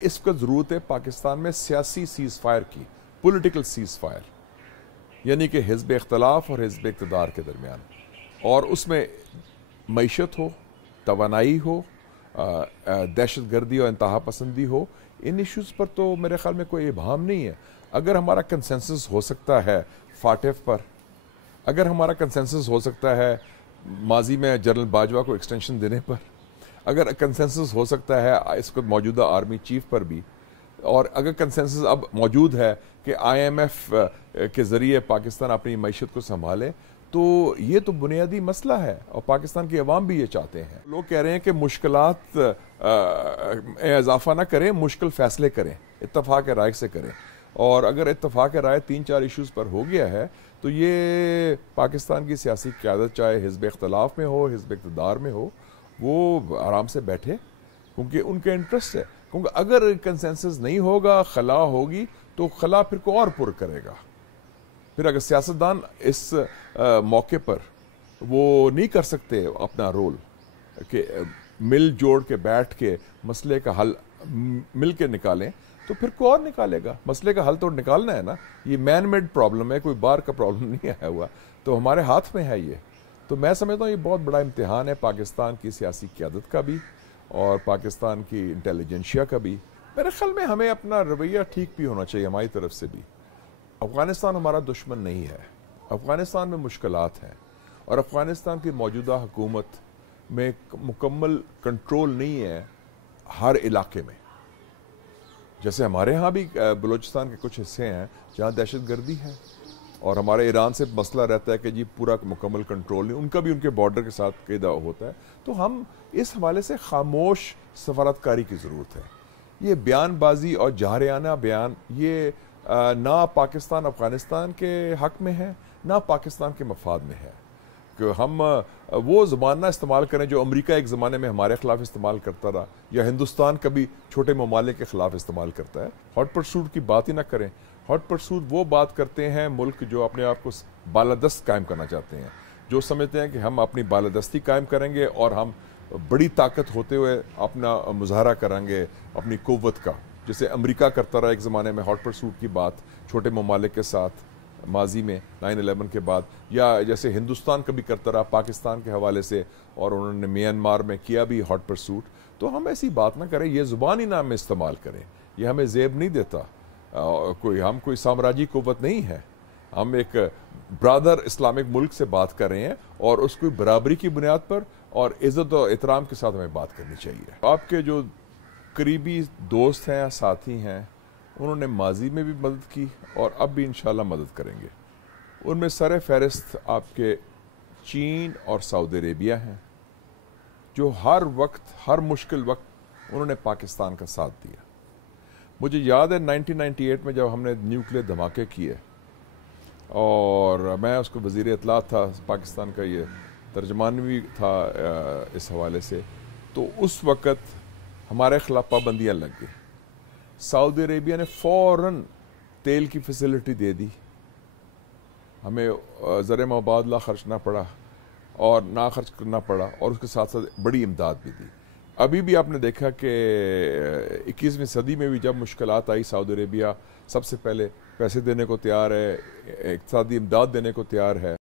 اس وقت ضرورت ہے پاکستان میں سیاسی سیز فائر کی، پولیٹیکل سیز فائر، یعنی کہ حزب اختلاف اور حزب اقتدار کے درمیان، اور اس میں معیشت ہو، توانائی ہو، دہشت گردی اور انتہا پسندی ہو. ان ایشوز پر تو میرے خیال میں کوئی ابہام نہیں ہے. اگر ہمارا کنسنسس ہو سکتا ہے فاٹف پر، اگر ہمارا کنسنسس ہو سکتا ہے ماضی میں جنرل باجوہ کو ایکسٹینشن دینے پر، اگر کنسنسس ہو سکتا ہے اس وقت موجودہ آرمی چیف پر بھی، اور اگر کنسنسس اب موجود ہے کہ آئی ایم ایف کے ذریعے پاکستان اپنی معیشت کو سنبھالے، تو یہ تو بنیادی مسئلہ ہے اور پاکستان کی عوام بھی یہ چاہتے ہیں. لوگ کہہ رہے ہیں کہ مشکلات اضافہ نہ کریں، مشکل فیصلے کریں، اتفاق رائے سے کریں. اور اگر اتفاق رائے 3-4 ایشوز پر ہو گیا ہے تو یہ پاکستان کی سیاسی قیادت، چاہے حزب اختلاف میں ہو، حزب اقتدار میں ہو، وہ آرام سے بیٹھے، کیونکہ ان کے انٹرسٹ ہے. کیونکہ اگر کنسنسس نہیں ہوگا، خلا ہوگی، تو خلا پھر کو اور پر کرے گا. پھر اگر سیاستدان اس موقع پر وہ نہیں کر سکتے اپنا رول کہ مل جوڑ کے بیٹھ کے مسئلے کا حل مل کے نکالیں، تو پھر کوئی اور نکالے گا. مسئلے کا حل تو نکالنا ہے نا. یہ مین میڈ پرابلم ہے، کوئی باہر کا پرابلم نہیں آیا ہوا، تو ہمارے ہاتھ میں ہے یہ. تو میں سمجھتا ہوں یہ بہت بڑا امتحان ہے پاکستان کی سیاسی قیادت کا بھی اور پاکستان کی انٹیلیجنشیا کا بھی. میرے خیال میں ہمیں اپنا رویہ ٹھیک بھی ہونا چاہیے ہماری طرف سے بھی. افغانستان ہمارا دشمن نہیں ہے. افغانستان میں مشکلات ہیں، اور افغانستان کی موجودہ حکومت میں مکمل کنٹرول نہیں ہے ہر علاقے میں. جیسے ہمارے ہاں بھی بلوچستان کے کچھ حصے ہیں جہاں دہشت گردی ہے، اور ہمارے ایران سے مسئلہ رہتا ہے کہ جی پورا مکمل کنٹرول نہیں، ان کا بھی ان کے بارڈر کے ساتھ قیدہ ہوتا ہے. تو ہم اس حوالے سے خاموش سفارتکاری کی ضرورت ہے. یہ بیان بازی اور جارحانہ بیان یہ نہ پاکستان افغانستان کے حق میں ہے، نہ پاکستان کے مفاد میں ہے کہ ہم وہ زبان نہ استعمال کریں جو امریکہ ایک زمانے میں ہمارے خلاف استعمال کرتا رہا، یا ہندوستان کبھی چھوٹے ممالک کے خلاف استعمال کرتا ہے. ہاٹ پرسوٹ کی بات ہی نہ کریں. ہاٹ پرسوٹ وہ بات کرتے ہیں ملک جو اپنے آپ کو بالادست قائم کرنا چاہتے ہیں، جو سمجھتے ہیں کہ ہم اپنی بالادستی قائم کریں گے اور ہم بڑی طاقت ہوتے ہوئے اپنا مظاہرہ کریں گے اپنی قوت کا، جیسے امریکہ کرتا رہا ایک زمانے میں ہاٹ پرسوٹ کی بات چھوٹے ممالک کے ساتھ ماضی میں 9/11 کے بعد، یا جیسے ہندوستان کبھی کرتا رہا پاکستان کے حوالے سے، اور انہوں نے میانمار میں کیا بھی ہاٹ پرسوٹ. تو ہم ایسی بات نہ کریں، یہ زبان ہی نہ ہم استعمال کریں. یہ ہمیں زیب نہیں دیتا. ہم کوئی سامراجی قوت نہیں ہے. ہم ایک برادر اسلامک ملک سے بات کر رہے ہیں، اور اس کو برابری کی بنیاد پر اور عزت و احترام کے ساتھ ہمیں بات کرنی چاہیے. آپ کے جو قریبی دوست ہیں، ساتھی ہیں، انہوں نے ماضی میں بھی مدد کی اور اب بھی انشاءاللہ مدد کریں گے. ان میں سر فہرست آپ کے چین اور سعودی عربیہ ہیں، جو ہر وقت، ہر مشکل وقت انہوں نے پاکستان کا ساتھ دیا. مجھے یاد ہے 1998 میں جب ہم نے نیوکلیر دھماکے کیے، اور میں اس کو وزیر اطلاعات تھا پاکستان کا، یہ ترجمان بھی تھا اس حوالے سے، تو اس وقت ہمارے خلاف پابندیاں لگ گئی. سعودی عربیہ نے فوراً تیل کی فیسلٹی دے دی، ہمیں زر مبادلہ خرچ نہ پڑا اور نہ خرچ کرنا پڑا، اور اس کے ساتھ ساتھ بڑی امداد بھی دی. ابھی بھی آپ نے دیکھا کہ 21ویں صدی میں بھی جب مشکلات آئی، سعودی عربیہ سب سے پہلے پیسے دینے کو تیار ہے، اقتصادی امداد دینے کو تیار ہے.